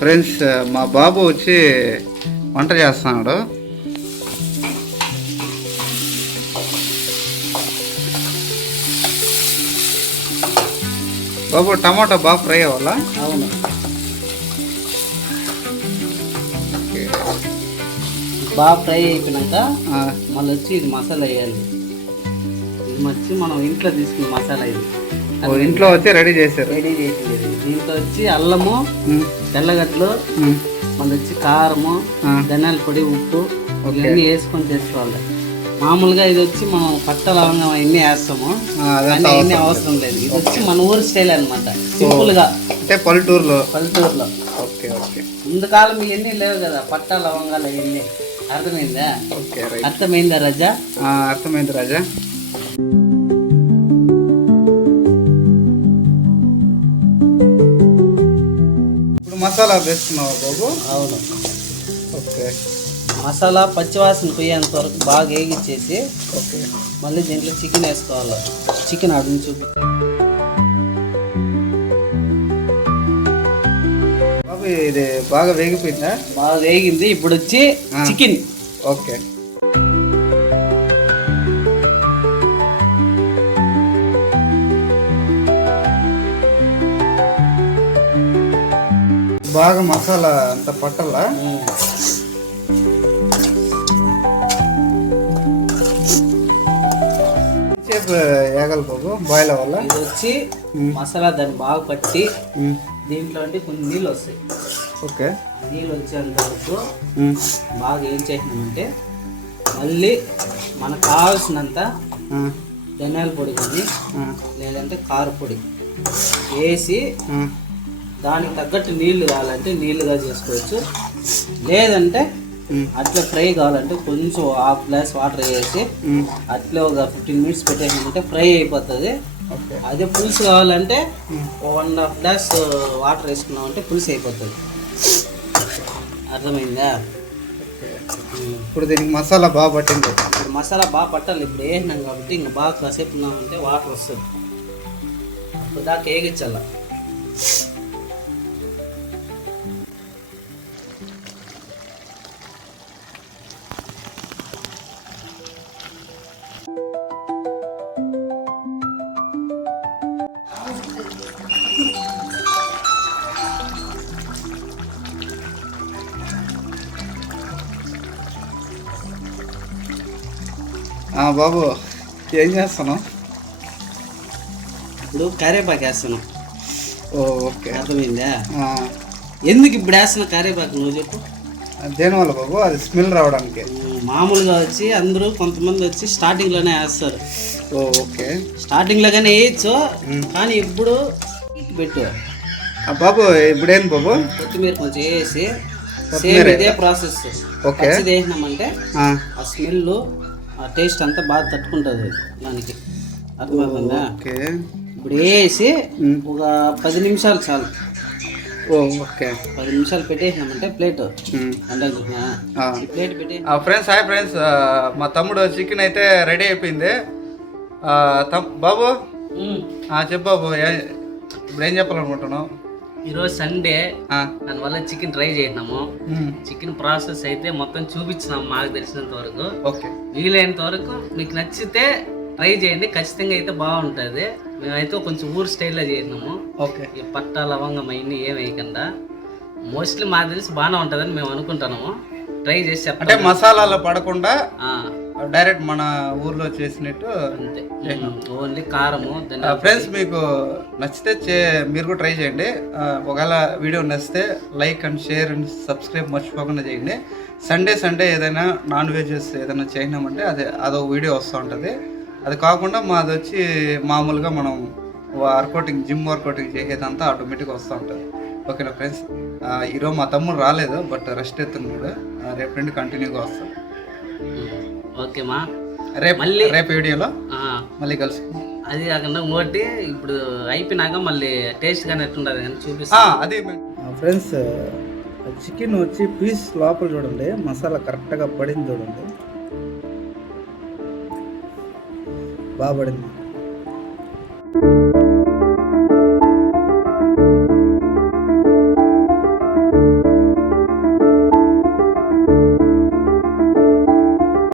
Friends మా బాబు వచ్చి వంట చేస్తున్నాడు. బాబు టమాటా బాగా ఫ్రై అవ్వాలా? అవును. బాగా ఫ్రై అయిపోయినాక మళ్ళీ వచ్చి ఇది మసాలా వేయాలి. ఇది వచ్చి మనం ఇంట్లో తీసుకున్న మసాలా. ఇది ఇంట్లో వచ్చి రెడీ చేసేది. దీంట్లో వచ్చి అల్లము, తెల్లగడ్డలు, మళ్ళీ వచ్చి కారము, ధనియాల పొడి, ఉప్పు ఇవన్నీ వేసుకొని చేసుకోవాలి. మామూలుగా ఇది వచ్చి మనం పట్ట లవంగం అవన్నీ వేస్తాము, అవన్నీ అవసరం లేదు. ఇది వచ్చి మన ఊరు స్టైల్ అనమాట, సింపుల్ గా. అంటే పల్లెటూరులో. Okay okay. ముందుకాలం ఇవన్నీ లేవు కదా, పట్ట లవంగాలు అవన్నీ. అర్థమైందా? ఓకే. అర్థమైందా రాజా? అర్థమైంది రాజా. ఇప్పుడు మసాలా వేస్తున్నావా బాబు? అవును. ఓకే. మసాలా పచ్చివాసన పోయేంత వరకు బాగా వేగిచ్చేసి ఓకే మళ్ళీ దీంట్లో చికెన్ వేసుకోవాలి. చికెన్ అడుగు చూపి బాబు. ఇది బాగా వేగిపోయిందా? బాగా వేగింది. ఇప్పుడు వచ్చి చికెన్. ఓకే. బాగా మసాలా అంత పట్టల్లా. ఏగల బాబు బాయిల్ అవ్వాలా? ఇది వచ్చి మసాలా దాన్ని బాగా పట్టి దీంట్లో అంటే కొన్ని నీళ్ళు వస్తాయి. ఓకే. నీళ్ళు వచ్చేంత వరకు బాగా ఏం చేసినామంటే మళ్ళీ మనకు కావాల్సినంత ధనియాల పొడి కానీ లేదంటే కారపొడి వేసి దానికి తగ్గట్టు నీళ్లు కావాలంటే నీళ్లుగా చేసుకోవచ్చు. లేదంటే అట్లా ఫ్రై కావాలంటే కొంచెం హాఫ్ గ్లాస్ వాటర్ వేసి అట్లా ఒక 15 minutes పెట్టేసామంటే ఫ్రై అయిపోతుంది. అదే పులుసు కావాలంటే 1.5 గ్లాస్ వాటర్ వేసుకున్నామంటే పులుసు అయిపోతుంది. అర్థమైందా? ఇప్పుడు దీనికి మసాలా బాగా పట్టింది. ఇప్పుడు మసాలా బాగా పట్టాలి. ఇప్పుడు వేసినాం కాబట్టి ఇంకా బాగా కాసేపు ఉన్నామంటే వాటర్ వస్తుంది. ఇప్పుడు దాకా వేగించాల. బాబు ఏం చేస్తున్నావు? ఇప్పుడు కరివేపాకు వేస్తున్నాం. ఓకే. అర్థమైందా? ఎందుకు ఇప్పుడు వేస్తున్నా కరివేపాకు నువ్వు చెప్పు. దేనివల్ల బాబు? అది స్మెల్ రావడానికి. మామూలుగా వచ్చి అందరూ కొంతమంది వచ్చి స్టార్టింగ్లోనే వేస్తారు. ఓకే. స్టార్టింగ్లోగానే వేయచ్చు, కానీ ఇప్పుడు పెట్టు బాబు. ఇప్పుడేం బాబు? కొత్తిమీర కొంచెం వేసి సేమ్ ఇదే ప్రాసెస్. ఓకే. వేసినామంటే ఆ స్మెల్ ఆ టేస్ట్ అంతా బాగా తట్టుకుంటుంది దానికి. అర్థమవుతుందా? ఓకే. ఇప్పుడు వేసి ఒక 10 నిమిషాలు చాలు. ఓకే. 10 నిమిషాలు పెట్టేసినామంటే ప్లేట్ ప్లేట్ పెట్టి. Friends, hi friends. మా తమ్ముడు చికెన్ అయితే రెడీ అయిపోయింది. బాబు చెప్పు బాబు, ఇప్పుడు ఏం చెప్పాలనుకుంటున్నావు? ఈరోజు సండే, దానివల్ల చికెన్ ట్రై చేసినాము. చికెన్ ప్రాసెస్ అయితే మొత్తం చూపించినాము మాకు తెలిసినంత వరకు. ఓకే. వీలైనంత వరకు మీకు నచ్చితే ట్రై చేయండి, ఖచ్చితంగా అయితే బాగుంటుంది. మేమైతే కొంచెం ఊరు స్టైల్లో చేసినాము. ఓకే. ఈ పట్ట లవంగం అవన్నీ ఏం వేయకుండా మోస్ట్లీ మాకు తెలిసి బాగానే ఉంటుందని మేము అనుకుంటున్నాము. ట్రై చేసి అంటే మసాలాలో పడకుండా డైరెక్ట్ మన ఊర్లో చేసినట్టు అంతే. ఓన్లీ కారము. ఫ్రెండ్స్, మీకు నచ్చితే మీరు కూడా ట్రై చేయండి. ఒకవేళ వీడియో నచ్చితే like and share and subscribe మర్చిపోకుండా చేయండి. సండే ఏదైనా నాన్ వెజెస్ ఏదైనా చేసినామంటే అదొక వీడియో వస్తూ ఉంటుంది. అది కాకుండా మాది వచ్చి మామూలుగా మనం వర్కౌటింగ్, జిమ్ వర్కౌటింగ్ చేసేదంతా ఆటోమేటిక్గా వస్తూ ఉంటుంది. ఓకేనా ఫ్రెండ్స్? ఈరోజు మా తమ్ముడు రాలేదు, బట్ రెస్ట్ ఎత్తున్నాడు. రేపు నుండి కంటిన్యూగా వస్తాం. ఓకేమా? రేపు వీడియోలో మళ్ళీ కలిసి. అది కాకుండా ఇంకోటి ఇప్పుడు అయిపోయినాక మళ్ళీ టేస్ట్ కానీ ఎట్టుంటుంది కానీ చూపిస్తా. అది ఫ్రెండ్స్, చికెన్ వచ్చి పీస్ లోపల చూడండి, మసాలా కరెక్ట్గా పడింది చూడండి, బాగా పడింది.